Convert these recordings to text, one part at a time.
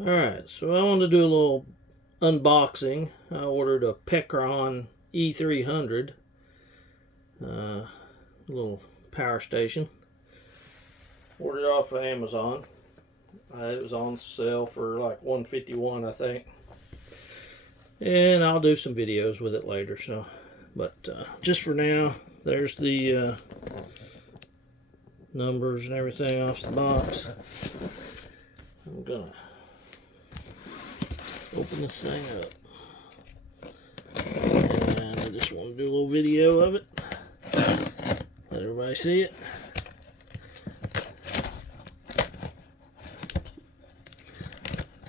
Alright, so I wanted to do a little unboxing. I ordered a Pecron E300, little power station. Ordered it off of Amazon. It was on sale for like $151, I think. And I'll do some videos with it later. So, but just for now, there's the numbers and everything off the box. I'm gonna open this thing up, and I just want to do a little video of it, let everybody see it.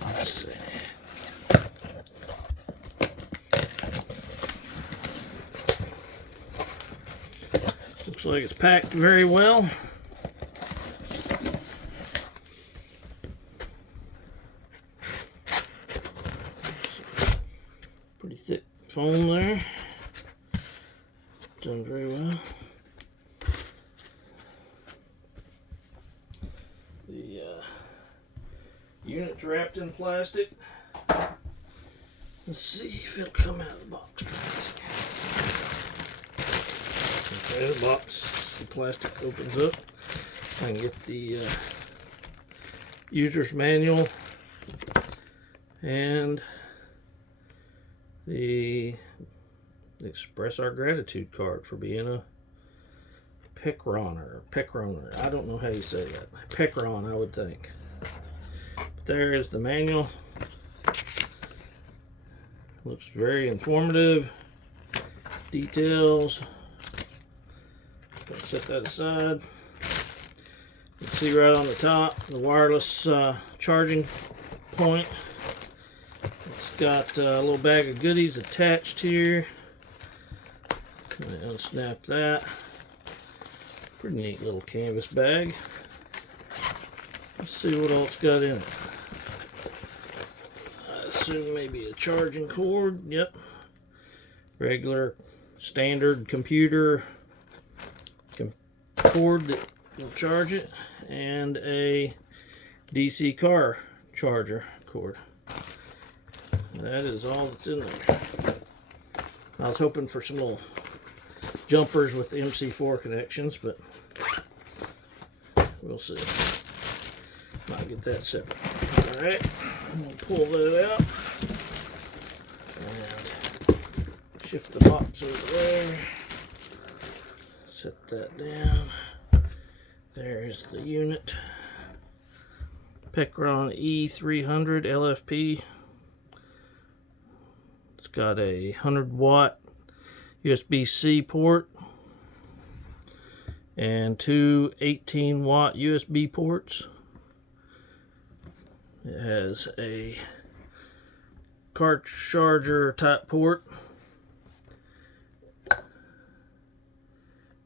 Let's see. Looks like it's packed very well. Pretty thick foam there. Done very well. The unit's wrapped in plastic. Let's see if it'll come out of the box. Okay, the box, the plastic opens up. I can get the user's manual and the express our gratitude card for being a Pecroner. I don't know how you say that. Pecron, I would think. But there is the manual. Looks very informative. Details. Gonna set that aside. You can see right on the top the wireless charging point. It's got a little bag of goodies attached here. Unsnap that. Pretty neat little canvas bag. Let's see what else got in it. I assume maybe a charging cord. Yep. Regular standard computer cord that will charge it, and a DC car charger cord. That is all that's in there. I was hoping for some little jumpers with the MC4 connections, but we'll see. Might get that separate. Alright, I'm going to pull that out and shift the box over there. Set that down. There's the unit. Pecron E300 LFP. It's got a 100-watt USB-C port and two 18-watt USB ports. It has a car charger type port.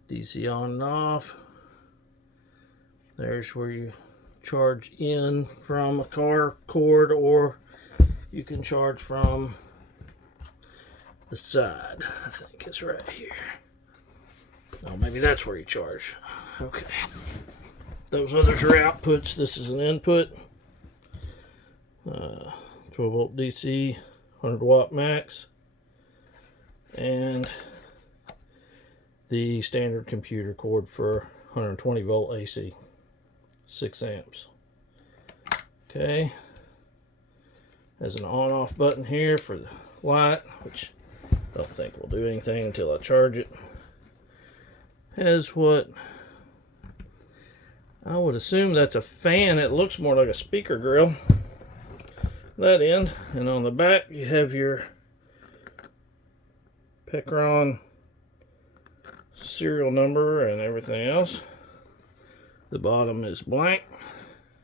DC on and off. There's where you charge in from a car cord, or you can charge from the side. I think it's right here. Oh, maybe that's where you charge. Okay. Those others are outputs. This is an input. 12-volt DC, 100-watt max, and the standard computer cord for 120-volt AC, 6 amps. Okay. There's an on-off button here for the light, which I don't think will do anything until I charge it. Has what I would assume that's a fan. It looks more like a speaker grill. That end, and on the back you have your Pecron serial number and everything else. The bottom is blank.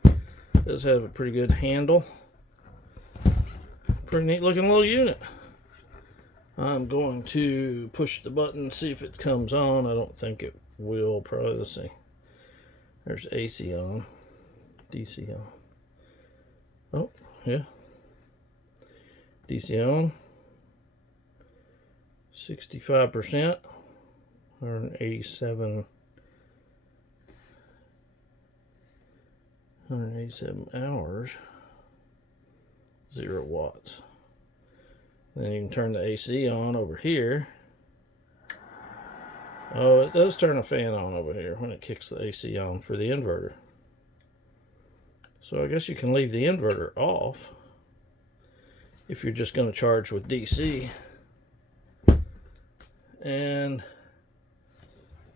It does have a pretty good handle. Pretty neat looking little unit. I'm going to push the button and see if it comes on. I don't think it will. Probably. Let's see. There's AC on. DC on. Oh, yeah. DC on. 65%. 187 hours. 0 watts. Then you can turn the AC on over here. Oh, it does turn a fan on over here when it kicks the AC on for the inverter. So I guess you can leave the inverter off if you're just going to charge with DC. And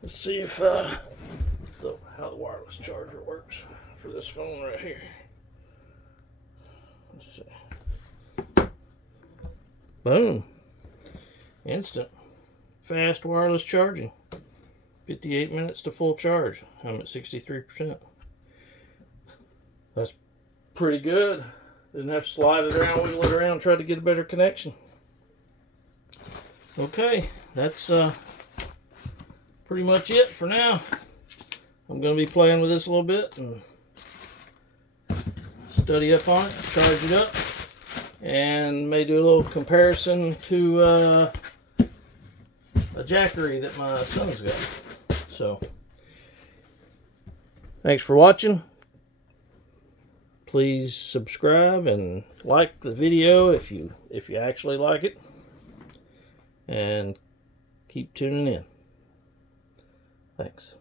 let's see if how the wireless charger works for this phone right here. Let's see. Boom. Instant. Fast wireless charging. 58 minutes to full charge. I'm at 63%. That's pretty good. Didn't have to slide it around, wiggle it around, try to get a better connection. Okay, that's pretty much it for now. I'm going to be playing with this a little bit and study up on it, charge it up, and may do a little comparison to a Jackery that my son's got. So, thanks for watching. Please subscribe and like the video if you actually like it, and keep tuning in. Thanks.